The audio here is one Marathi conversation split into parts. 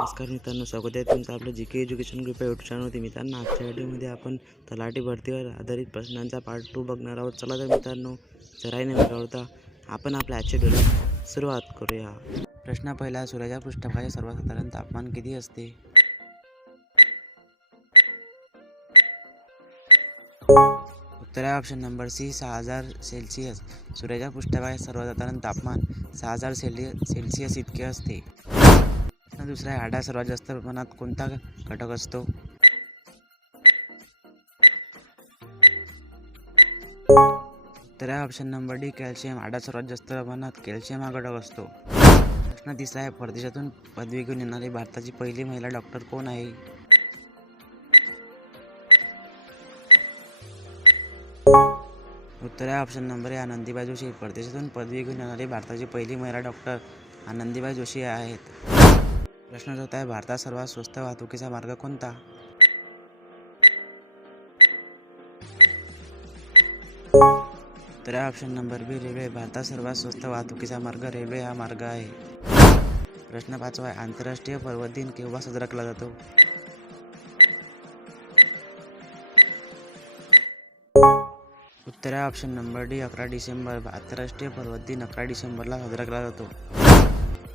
नमस्कार मित्रांनो स्वागत आहे तुमचं आपलं जी के एज्युकेशन ग्रुप या यूट्यूब चॅनलवरती मित्रांनो आजच्या व्हिडिओमध्ये आपण तलाठी भरतीवर आधारित प्रश्नांचा पार्ट टू बघणार आहोत. चला तर मित्रांनो जराही न वेळ आपण आपल्या आजच्या व्हिडिओला सुरुवात करूया. प्रश्न पहिला सूर्याच्या पृष्ठभागाचे सर्वसाधारण तापमान किती असते? उत्तर आहे ऑप्शन नंबर सी सहा हजार सेल्सिअस सूर्याच्या पृष्ठभागाचे सर्वसाधारण तापमान सहा हजार सेल्सिअस इतके असते. प्रश्न दुसरा आहे हाडा सर्वात जास्त प्रमाणात कोणता घटक असतो? तर ऑप्शन नंबर डी कॅल्शियम आडा सर्वात जास्त प्रमाणात कॅल्शियम हा घटक असतो. प्रश्न तिसरा आहे परदेशातून पदवी घेऊन येणारी भारताची पहिली महिला डॉक्टर कोण आहे? उत्तर आहे ऑप्शन नंबर आहे आनंदीबाई जोशी. परदेशातून पदवी घेऊन येणारी भारताची पहिली महिला डॉक्टर आनंदीबाई जोशी आहेत. प्रश्न चौथा आहे भारतात सर्वात स्वस्त वाहतुकीचा मार्ग कोणता? तर ऑप्शन नंबर बी रेल्वे भारतात सर्वात स्वस्त वाहतुकीचा मार्ग रेल्वे हा मार्ग आहे. प्रश्न पाचवा आहे आंतरराष्ट्रीय पर्वत दिन केव्हा साजरा केला जातो? उत्तर आहे ऑप्शन नंबर डी अकरा डिसेंबर. आंतरराष्ट्रीय पर्वत दिन अकरा डिसेंबरला साजरा केला जातो.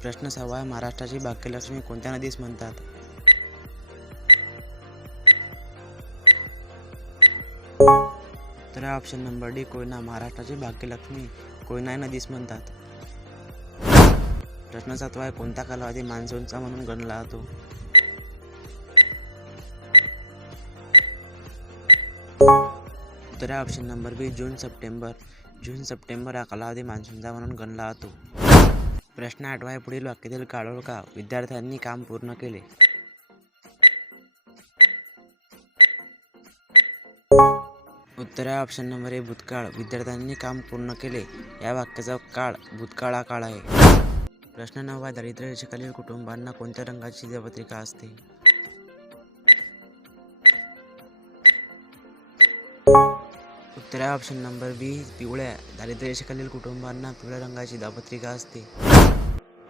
प्रश्न सहावा महाराष्ट्राची भाग्यलक्ष्मी कोणत्या नदीस म्हणतात? तर ऑप्शन नंबर डी कोयना. महाराष्ट्राची भाग्यलक्ष्मी कोयना नदीस म्हणतात. प्रश्न सातवा आहे कोणता कालावधी मान्सूनचा म्हणून गणला जातो? तर option number B June September. June September हा कालावधी मान्सूनचा म्हणून गणला जातो. प्रश्न आठवा पुढील वाक्यातील काळोळ का विद्यार्थ्यांनी काम पूर्ण केले. उत्तर आहे ऑप्शन नंबर ए भूतकाळ. विद्यार्थ्यांनी काम पूर्ण केले. या वाक्याचा काळ भूतकाळ हा काळ आहे. प्रश्न नववा दारिद्र्य रेषेखालील कुटुंबांना कोणत्या रंगाची जपत्रिका असते? उत्तर आहे ऑप्शन नंबर बी पिवळ्या. दारिद्र्य रेषेखालील कुटुंबांना पिवळ्या रंगाची दापत्रिका असते.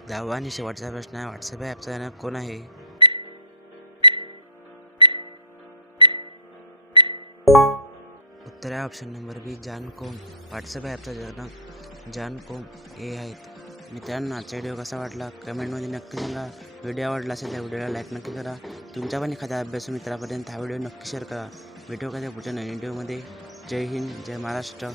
दहावा आणि शेवटचा प्रश्न आहे व्हॉट्सअप ॲपचा जनक कोण आहे? उत्तर आहे option number B Jan Koum WhatsApp ॲपचा जनक जान कोम हे आहेत. मित्रांनो आजचा व्हिडिओ कसा वाटला? कमेंटमध्ये नक्की सांगा. व्हिडिओ आवडला असेल तर व्हिडिओला लाईक नक्की करा. तुमच्या पण एखाद्या अभ्यासू मित्रापर्यंत हा व्हिडिओ नक्की शेअर करा. भेटू का त्या पुढच्या नवीन व्हिडिओमध्ये जय हिंद जय महाराष्ट्र.